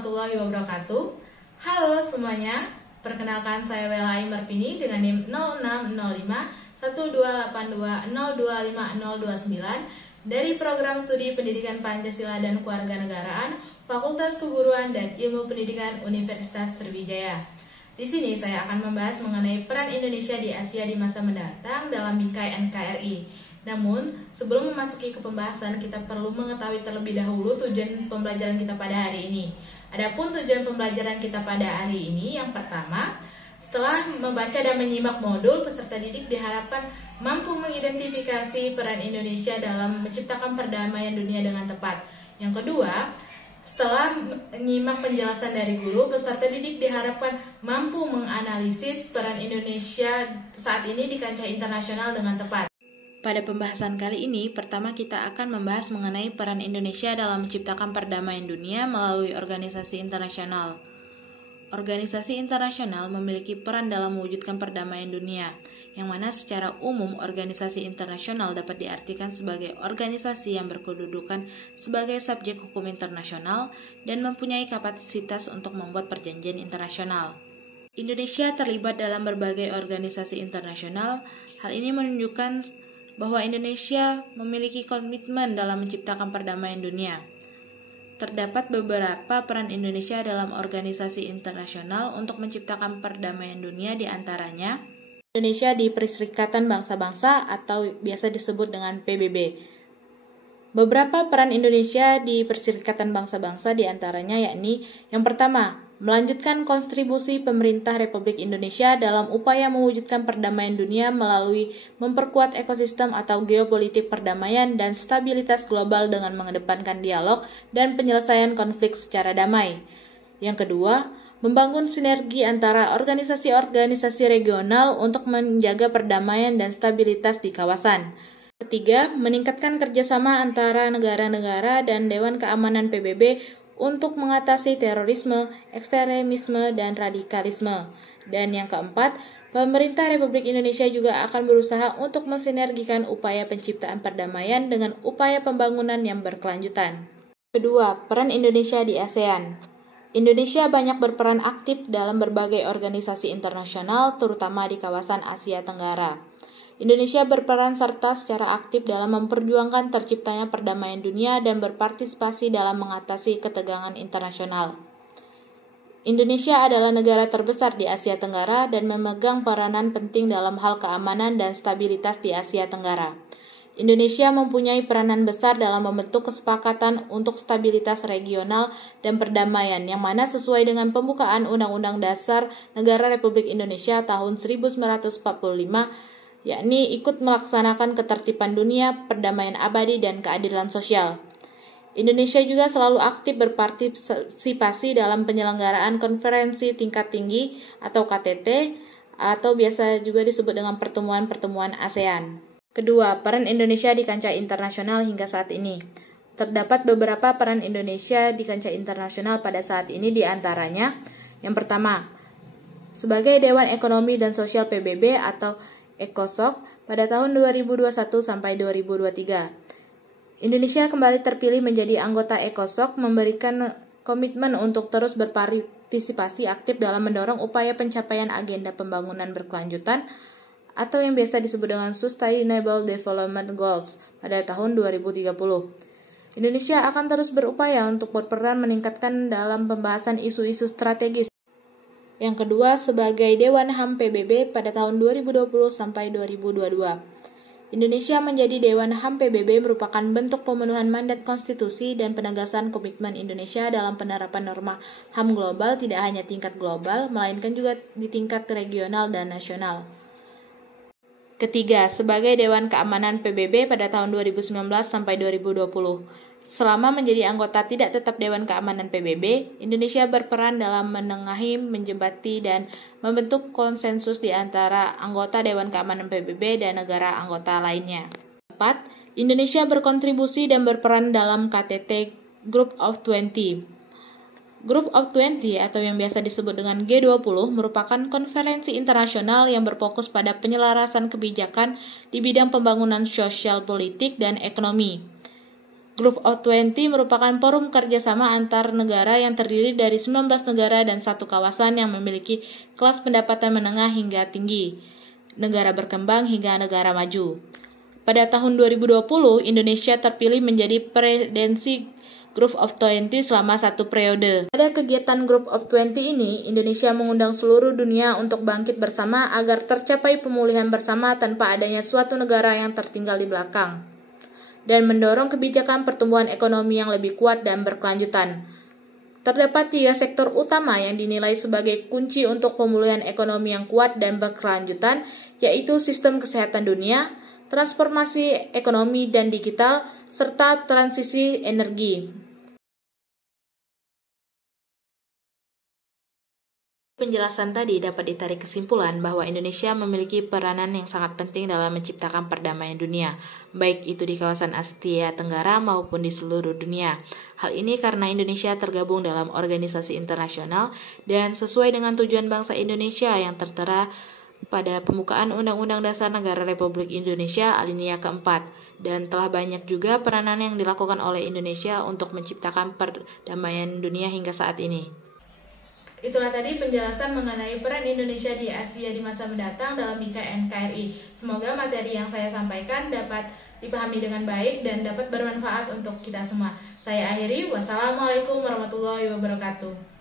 warahmatullahi wabarakatuh. Halo semuanya, perkenalkan saya Wela Imarpini dengan NIM 06051282025029 dari Program Studi Pendidikan Pancasila dan Kewarganegaraan Fakultas Keguruan dan Ilmu Pendidikan Universitas Sriwijaya. Di sini saya akan membahas mengenai peran Indonesia di Asia di masa mendatang dalam bingkai NKRI. Namun, sebelum memasuki ke pembahasan, kita perlu mengetahui terlebih dahulu tujuan pembelajaran kita pada hari ini. Adapun tujuan pembelajaran kita pada hari ini, yang pertama, setelah membaca dan menyimak modul, peserta didik diharapkan mampu mengidentifikasi peran Indonesia dalam menciptakan perdamaian dunia dengan tepat. Yang kedua, setelah menyimak penjelasan dari guru, peserta didik diharapkan mampu menganalisis peran Indonesia saat ini di kancah internasional dengan tepat. Pada pembahasan kali ini, pertama kita akan membahas mengenai peran Indonesia dalam menciptakan perdamaian dunia melalui organisasi internasional. Organisasi internasional memiliki peran dalam mewujudkan perdamaian dunia, yang mana secara umum organisasi internasional dapat diartikan sebagai organisasi yang berkedudukan sebagai subjek hukum internasional dan mempunyai kapasitas untuk membuat perjanjian internasional. Indonesia terlibat dalam berbagai organisasi internasional. Hal ini menunjukkan bahwa Indonesia memiliki komitmen dalam menciptakan perdamaian dunia. Terdapat beberapa peran Indonesia dalam organisasi internasional untuk menciptakan perdamaian dunia, di antaranya Indonesia di Perserikatan Bangsa-Bangsa atau biasa disebut dengan PBB. Beberapa peran Indonesia di Perserikatan Bangsa-Bangsa di antaranya yakni yang pertama, melanjutkan kontribusi pemerintah Republik Indonesia dalam upaya mewujudkan perdamaian dunia melalui memperkuat ekosistem atau geopolitik perdamaian dan stabilitas global dengan mengedepankan dialog dan penyelesaian konflik secara damai. Yang kedua, membangun sinergi antara organisasi-organisasi regional untuk menjaga perdamaian dan stabilitas di kawasan. Ketiga, meningkatkan kerjasama antara negara-negara dan Dewan Keamanan PBB untuk mengatasi terorisme, ekstremisme, dan radikalisme. Dan yang keempat, pemerintah Republik Indonesia juga akan berusaha untuk mensinergikan upaya penciptaan perdamaian dengan upaya pembangunan yang berkelanjutan. Kedua, peran Indonesia di ASEAN. Indonesia banyak berperan aktif dalam berbagai organisasi internasional, terutama di kawasan Asia Tenggara. Indonesia berperan serta secara aktif dalam memperjuangkan terciptanya perdamaian dunia dan berpartisipasi dalam mengatasi ketegangan internasional. Indonesia adalah negara terbesar di Asia Tenggara dan memegang peranan penting dalam hal keamanan dan stabilitas di Asia Tenggara. Indonesia mempunyai peranan besar dalam membentuk kesepakatan untuk stabilitas regional dan perdamaian yang mana sesuai dengan pembukaan Undang-Undang Dasar Negara Republik Indonesia tahun 1945, yakni ikut melaksanakan ketertiban dunia, perdamaian abadi, dan keadilan sosial. Indonesia juga selalu aktif berpartisipasi dalam penyelenggaraan konferensi tingkat tinggi atau KTT, atau biasa juga disebut dengan pertemuan-pertemuan ASEAN. Kedua, peran Indonesia di kancah internasional hingga saat ini. Terdapat beberapa peran Indonesia di kancah internasional pada saat ini, di antaranya yang pertama, sebagai Dewan Ekonomi dan Sosial PBB atau ECOSOC pada tahun 2021 sampai 2023. Indonesia kembali terpilih menjadi anggota ECOSOC, memberikan komitmen untuk terus berpartisipasi aktif dalam mendorong upaya pencapaian agenda pembangunan berkelanjutan atau yang biasa disebut dengan Sustainable Development Goals pada tahun 2030. Indonesia akan terus berupaya untuk berperan meningkatkan dalam pembahasan isu-isu strategis. Yang kedua, sebagai Dewan HAM PBB pada tahun 2020 sampai 2022. Indonesia menjadi Dewan HAM PBB merupakan bentuk pemenuhan mandat konstitusi dan penegasan komitmen Indonesia dalam penerapan norma HAM global, tidak hanya tingkat global, melainkan juga di tingkat regional dan nasional. Ketiga, sebagai Dewan Keamanan PBB pada tahun 2019 sampai 2020. Selama menjadi anggota tidak tetap Dewan Keamanan PBB, Indonesia berperan dalam menengahi, menjembati, dan membentuk konsensus di antara anggota Dewan Keamanan PBB dan negara anggota lainnya. 4. Indonesia berkontribusi dan berperan dalam KTT Group of 20. Group of 20 atau yang biasa disebut dengan G20 merupakan konferensi internasional yang berfokus pada penyelarasan kebijakan di bidang pembangunan sosial politik dan ekonomi. Group of 20 merupakan forum kerjasama antar negara yang terdiri dari 19 negara dan satu kawasan yang memiliki kelas pendapatan menengah hingga tinggi, negara berkembang hingga negara maju. Pada tahun 2020, Indonesia terpilih menjadi presidensi Group of 20 selama satu periode. Pada kegiatan Group of 20 ini, Indonesia mengundang seluruh dunia untuk bangkit bersama agar tercapai pemulihan bersama tanpa adanya suatu negara yang tertinggal di belakang, dan mendorong kebijakan pertumbuhan ekonomi yang lebih kuat dan berkelanjutan. Terdapat 3 sektor utama yang dinilai sebagai kunci untuk pemulihan ekonomi yang kuat dan berkelanjutan, yaitu sistem kesehatan dunia, transformasi ekonomi dan digital, serta transisi energi. Penjelasan tadi dapat ditarik kesimpulan bahwa Indonesia memiliki peranan yang sangat penting dalam menciptakan perdamaian dunia, baik itu di kawasan Asia Tenggara maupun di seluruh dunia. Hal ini karena Indonesia tergabung dalam organisasi internasional dan sesuai dengan tujuan bangsa Indonesia yang tertera pada pembukaan Undang-Undang Dasar Negara Republik Indonesia alinea keempat, dan telah banyak juga peranan yang dilakukan oleh Indonesia untuk menciptakan perdamaian dunia hingga saat ini. Itulah tadi penjelasan mengenai peran Indonesia di Asia di masa mendatang dalam BK NKRI. Semoga materi yang saya sampaikan dapat dipahami dengan baik dan dapat bermanfaat untuk kita semua. Saya akhiri, wassalamualaikum warahmatullahi wabarakatuh.